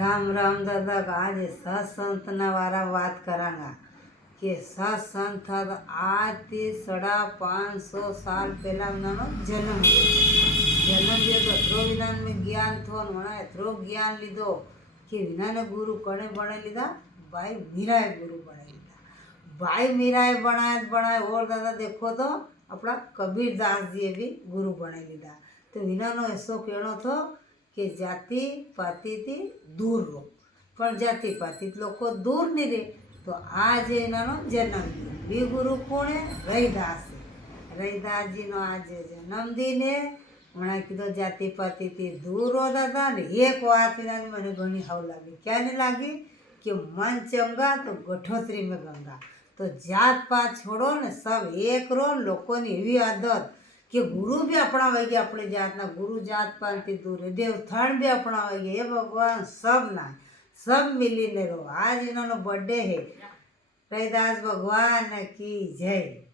राम राम दादा आज सत्संत वारा बात करांगा कि सत्संत था तो आज थी 550 साल पहला उन्होंने जन्म दियो तो एथरो विधान में ज्ञान थो मना एथरो ज्ञान लीधो कि विना ने गुरु कणे बने लीधा भाई मीराए गुरु बने लीधा भाई मीराए बनाए और दादा देखो तो अपना कबीर दास जी भी गुरु बने लीधा तो विना नो ऐसो कहनो थो कि जाति पाति थी दूर रो पर जाति पाति लोग दूर नहीं रहे तो आज एनानो जन्म दिन बी गुरु कोण है रहीदास रहीदास जी नो आज जन्मदिन है हमें कीधो जाति पाति थी दूर होता था ने एक बात मैंने घनी हाव लगी क्या नहीं लगी कि मन चंगा तो गठोतरी में गंगा तो जात पात छोड़ो ने सब एक रो लोगों की एवी आदत कि गुरु भी अपनावाई गया अपनी जातना गुरु जात पात थी दूर है देवथाण भी अपनावाई गया ये भगवान सब ना सब मिली ने रो आज इन्होंने बर्थडे है रहीदास भगवान की जय।